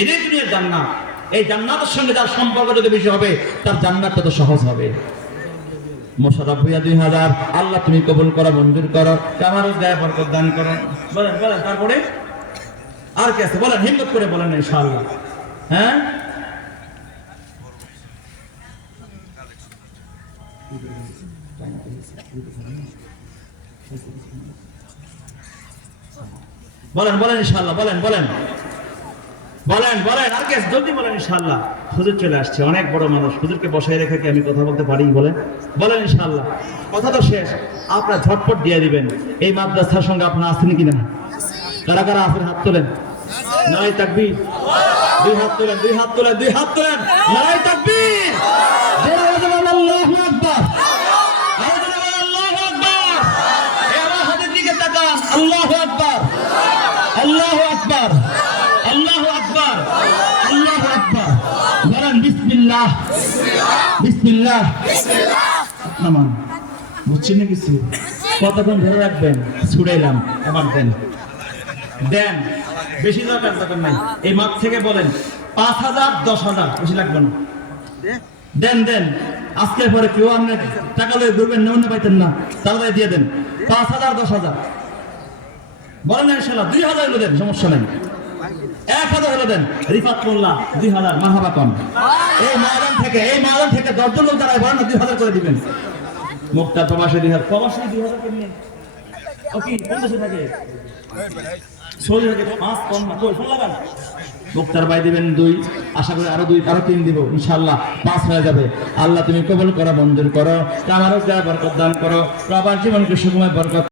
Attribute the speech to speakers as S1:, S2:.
S1: এটাই দুনিয়ার জান্নাত, এই জান্নাতের সঙ্গে যার সম্পর্ক যদি বেশি হবে, তার জান্নাত তত সহজ হবে। মোশারফ ভুইয়া দুই হাজার, আল্লাহ তুমি কবুল করো, মঞ্জুর করো বরকত দান করো। বলেন বলেন, তারপরে? আর কি আছে? বলেন, হিম্মত করে বলেন হ্যাঁ? বলেন বলেন ইনশাআল্লাহ, বলেন বলেন। বলেন বলেন আর কে জলদি বলেন ইনশাআল্লাহ। হুজুর চলে আসছে, অনেক বড় মানুষ। হুজুরকে বসায় রেখে কি আমি কথা বলতে পারি? বলেন বলেন ইনশাআল্লাহ। কথা তো শেষ। আপনার ঝটপট দিয়ে দিবেন। এই মাদ্রাসার সঙ্গে আপনার আছেন কিনা? কারা কারা আছেন হাত তোলেন। নাই তাকবীর। দুই হাত তোলেন, দুই হাত তোলেন, দুই হাত তোলেন। নাই তাকবীর। আল্লাহু আকবার। আল্লাহু আল্লাহু আকবার আল্লাহু আকবার আল্লাহু আকবার বলেন বিসমিল্লাহ। বিসমিল্লাহ। বুঝছেন না কিছু? কতক্ষণ ধরে রাখবেন? ছুড়াইলাম। আমার দেন। দেন। বেশি দরকার দরকার নাই। এই মাঠ থেকে বলেন, পাঁচ হাজার, দশ হাজার, বেশি লাগবে না। দেন দেন। আজকের পরে কেউ আপনি টাকা লয়ে ঘুরবেন নেমনে পাইতেন না। তাহলে দিয়ে দেন। পাঁচ হাজার, দশ হাজার। বলেন ইনশাল্লাহ, দুই হাজার দেন, সমস্যা নেই। মুক্তার ভাই দিবেন দুই, আশা করি আরও দুই, আরও তিন দিব, ইনশাআল্লাহ। পাঁচ হয়ে যাবে। আল্লাহ তুমি কবল করো, মঞ্জুর করো। কামারও বরকত দান করো। প্রবাস জীবনকে সুখময় বরকত